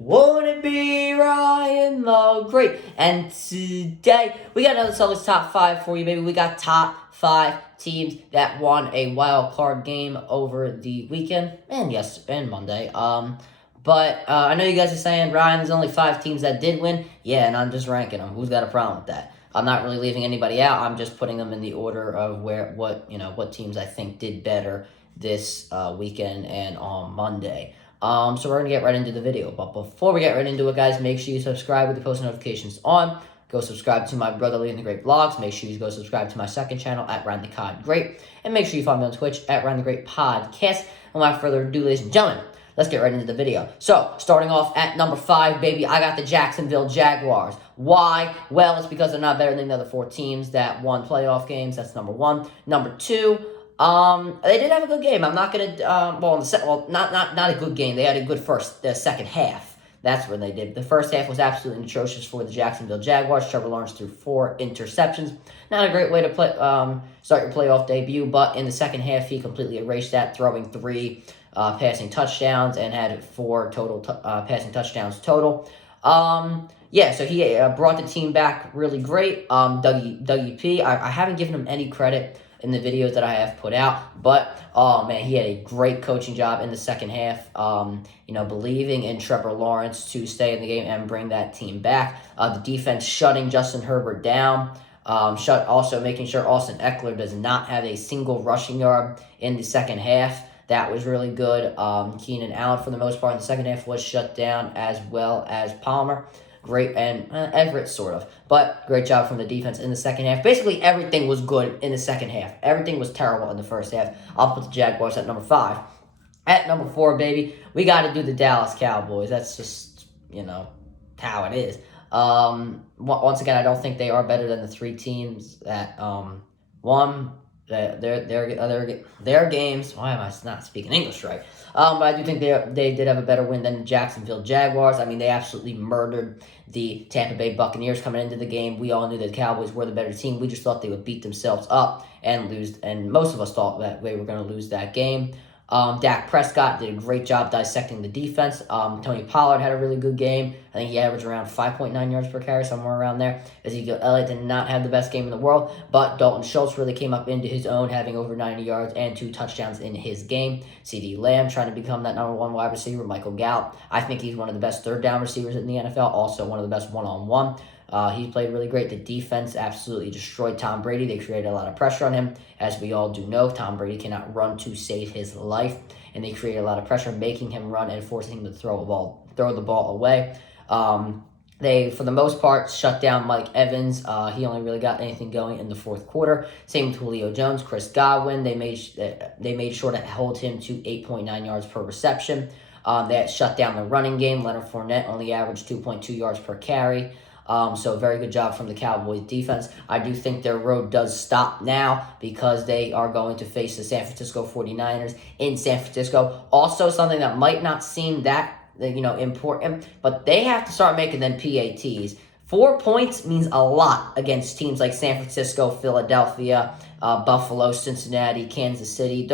Won't it be Ryan the Great? And today, we got another Sulli's top 5 for you, baby. We got top 5 teams that won a wild card game over the weekend and Monday. But I know you guys are saying, Ryan, there's only 5 teams that did win. Yeah, and I'm just ranking them. Who's got a problem with that? I'm not really leaving anybody out. I'm just putting them in the order of what teams I think did better this weekend and on Monday. So we're going to get right into the video. But before we get right into it, guys, make sure you subscribe with the post notifications on. Go subscribe to my Brotherly and the Great vlogs. Make sure you go subscribe to my second channel at Ryan the Cod Great. And make sure you follow me on Twitch at Ryan the Great Podcast. And without further ado, ladies and gentlemen, let's get right into the video. So, starting off at number 5, baby, I got the Jacksonville Jaguars. Why? Well, it's because they're not better than the other 4 teams that won playoff games. That's number 1. Number 2, they did have a good game. I'm not gonna, not a good game. They had a good second half. That's when they did. The first half was absolutely atrocious for the Jacksonville Jaguars. Trevor Lawrence threw 4 interceptions. Not a great way to play, start your playoff debut, but in the second half, he completely erased that, throwing 3 passing touchdowns and had 4 total passing touchdowns total. So he brought the team back really great. Dougie P, I haven't given him any credit in the videos that I have put out, but oh man, he had a great coaching job in the second half. Believing in Trevor Lawrence to stay in the game and bring that team back. The defense shutting Justin Herbert down. Also making sure Austin Eckler does not have a single rushing yard in the second half. That was really good. Keenan Allen, for the most part, in the second half was shut down, as well as Palmer. Great, and Everett, sort of. But great job from the defense in the second half. Basically, everything was good in the second half. Everything was terrible in the first half. I'll put the Jaguars at number 5. At number 4, baby, we got to do the Dallas Cowboys. That's just, how it is. Once again, I don't think they are better than the 3 teams that won their games. Why am I not speaking English right? But I do think they did have a better win than the Jacksonville Jaguars. I mean, they absolutely murdered the Tampa Bay Buccaneers coming into the game. We all knew that the Cowboys were the better team. We just thought they would beat themselves up and lose, and most of us thought that they were going to lose that game. Dak Prescott did a great job dissecting the defense. Tony Pollard had a really good game. I think he averaged around 5.9 yards per carry, somewhere around there. Ezekiel Elliott did not have the best game in the world, but Dalton Schultz really came up into his own, having over 90 yards and 2 touchdowns in his game. CeeDee Lamb trying to become that number 1 wide receiver. Michael Gallup, I think he's one of the best third down receivers in the NFL, also one of the best one-on-one. He played really great. The defense absolutely destroyed Tom Brady. They created a lot of pressure on him. As we all do know, Tom Brady cannot run to save his life, and they created a lot of pressure, making him run and forcing him to throw the ball away. They, for the most part, shut down Mike Evans. He only really got anything going in the fourth quarter. Same with Julio Jones, Chris Godwin. They made sure to hold him to 8.9 yards per reception. They had shut down the running game. Leonard Fournette only averaged 2.2 yards per carry. So very good job from the Cowboys defense. I do think their road does stop now because they are going to face the San Francisco 49ers in San Francisco. Also, something that might not seem that important, but they have to start making them PATs. 4 points means a lot against teams like San Francisco, Philadelphia, Buffalo, Cincinnati, Kansas City.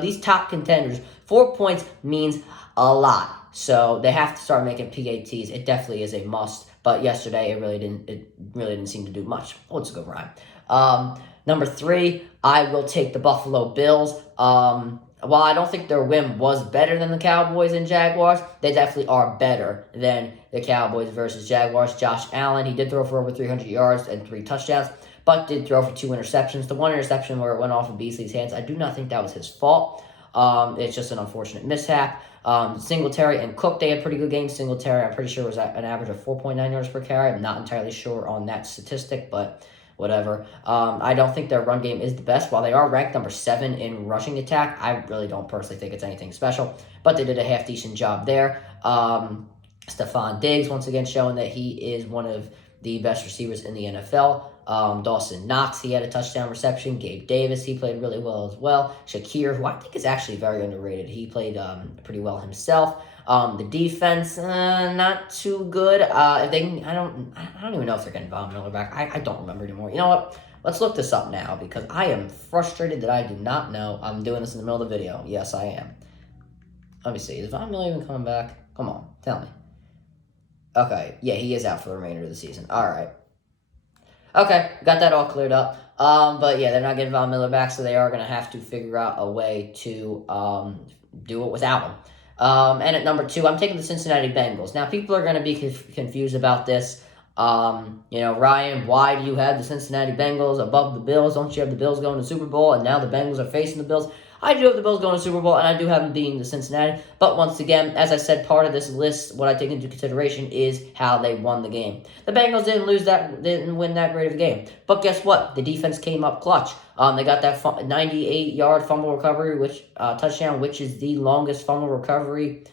These top contenders, 4 points means a lot. So they have to start making PATs. It definitely is a must. But yesterday, it really didn't seem to do much. Let's go, Ryan. Number 3, I will take the Buffalo Bills. While I don't think their win was better than the Cowboys and Jaguars, they definitely are better than the Cowboys versus Jaguars. Josh Allen, he did throw for over 300 yards and 3 touchdowns, but did throw for 2 interceptions. The 1 interception where it went off of Beasley's hands, I do not think that was his fault. It's just an unfortunate mishap. Singletary and Cook, they had pretty good games. Singletary, I'm pretty sure, was at an average of 4.9 yards per carry. I'm not entirely sure on that statistic, but whatever. I don't think their run game is the best. While they are ranked number 7 in rushing attack, I really don't personally think it's anything special, but they did a half-decent job there. Stephon Diggs, once again, showing that he is one of the best receivers in the NFL. Dawson Knox, he had a touchdown reception. Gabe Davis, he played really well as well. Shakir, who I think is actually very underrated, he played pretty well himself. The defense, not too good. I don't even know if they're getting Von Miller back. I don't remember anymore. You know what? Let's look this up now because I am frustrated that I do not know. I'm doing this in the middle of the video. Yes, I am. Let me see. Is Von Miller even coming back? Come on, tell me. Okay, yeah, he is out for the remainder of the season. All right. Okay, got that all cleared up. But yeah, they're not getting Von Miller back, so they are going to have to figure out a way to do it without him. And at number 2, I'm taking the Cincinnati Bengals. Now, people are going to be confused about this. Ryan, why do you have the Cincinnati Bengals above the Bills? Don't you have the Bills going to the Super Bowl, and now the Bengals are facing the Bills? I do have the Bills going to the Super Bowl, and I do have them beating the Cincinnati. But once again, as I said, part of this list, what I take into consideration is how they won the game. The Bengals didn't win that great of a game. But guess what? The defense came up clutch. They got that 98-yard fumble recovery, touchdown, which is the longest fumble recovery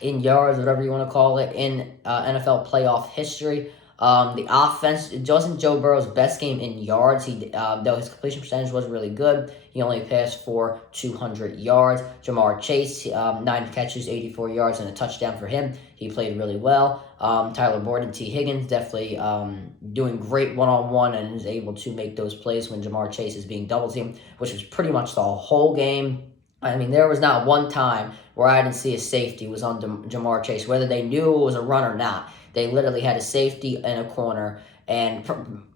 in yards, whatever you want to call it, in NFL playoff history. The offense, it wasn't Joe Burrow's best game in yards. Though his completion percentage was really good, he only passed for 200 yards. Jamar Chase, 9 catches, 84 yards, and a touchdown for him. He played really well. Tyler Boyd and T. Higgins definitely doing great one-on-one and is able to make those plays when Jamar Chase is being double-teamed, which was pretty much the whole game. I mean, there was not one time where I didn't see a safety was on Jamar Chase, whether they knew it was a run or not. They literally had a safety in a corner and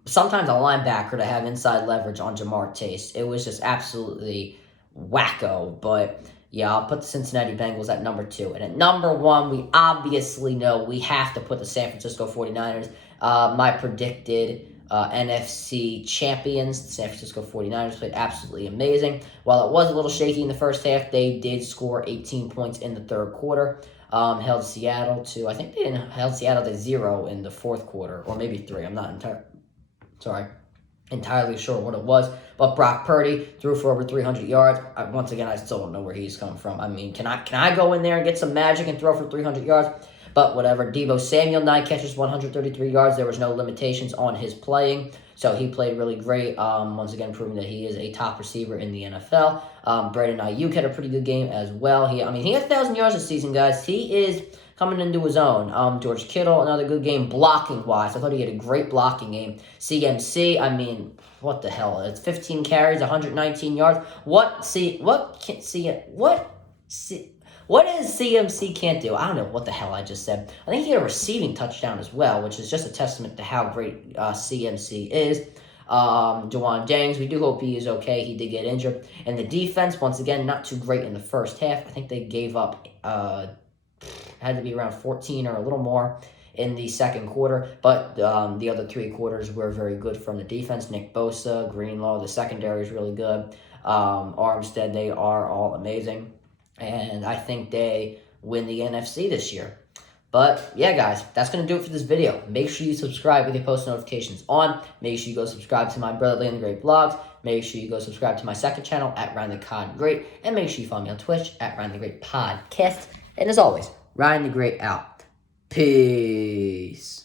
sometimes a linebacker to have inside leverage on Jamar Chase. It was just absolutely wacko. But yeah, I'll put the Cincinnati Bengals at number 2. And at number 1, we obviously know we have to put the San Francisco 49ers. My predicted NFC champions, the San Francisco 49ers, played absolutely amazing. While it was a little shaky in the first half, they did score 18 points in the third quarter. Held Seattle to, I think they held Seattle to 0 in the fourth quarter, or maybe 3. I'm not entirely sure what it was. But Brock Purdy threw for over 300 yards. Once again, I still don't know where he's come from. I mean, can I go in there and get some magic and throw for 300 yards? But whatever. Deebo Samuel, 9 catches, 133 yards. There was no limitations on his playing. So he played really great. Once again, proving that he is a top receiver in the NFL. Brandon Ayuk had a pretty good game as well. He had 1,000 yards this season, guys. He is coming into his own. George Kittle, another good game blocking-wise. I thought he had a great blocking game. CMC, what the hell? It's 15 carries, 119 yards. What does CMC can't do? I don't know what the hell I just said. I think he had a receiving touchdown as well, which is just a testament to how great CMC is. Jawan Jennings, we do hope he is okay. He did get injured. And the defense, once again, not too great in the first half. I think they gave up, had to be around 14 or a little more in the second quarter. But the other 3 quarters were very good from the defense. Nick Bosa, Greenlaw, the secondary is really good. Armstead, they are all amazing. And I think they win the NFC this year. But, yeah, guys, that's going to do it for this video. Make sure you subscribe with your post notifications on. Make sure you go subscribe to my Brotherly and the Great blogs. Make sure you go subscribe to my second channel at Ryan the Cod Great. And make sure you follow me on Twitch at Ryan the Great Podcast. And as always, Ryan the Great out. Peace.